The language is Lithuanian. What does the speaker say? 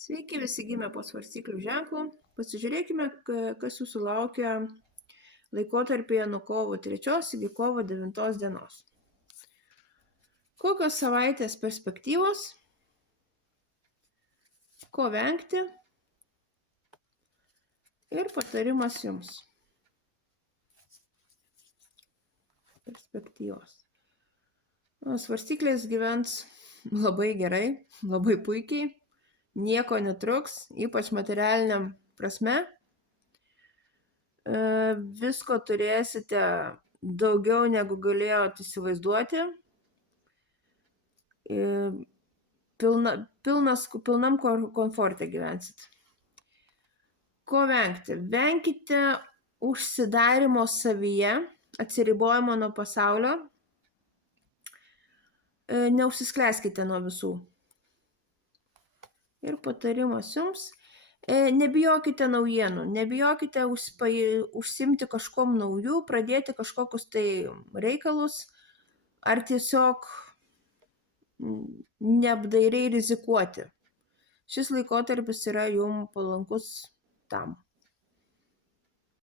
Sveiki visi gimę po svarstyklių ženklu. Pasižiūrėkime, kas jūsų laukia laikotarpyje nuo kovo 3 iki kovo 9 dienos. Kokios savaitės perspektyvos, ko vengti ir patarimas jums. Perspektyvos. Svarstyklės gyvens labai gerai, labai puikiai. Nieko netruks, ypač materialiniam prasme. Visko turėsite daugiau negu galėjote įsivaizduoti. Pilnam komforte gyvensit. Ko vengti? Venkite užsidarimo savyje, atsiribojimo nuo pasaulio. Neužsisklęskite nuo visų. Ir patarimas jums, nebijokite naujienų, nebijokite užsimti kažkom naujų, pradėti kažkokius tai reikalus, ar tiesiog neapdairiai rizikuoti. Šis laikotarpis yra jums palankus tam.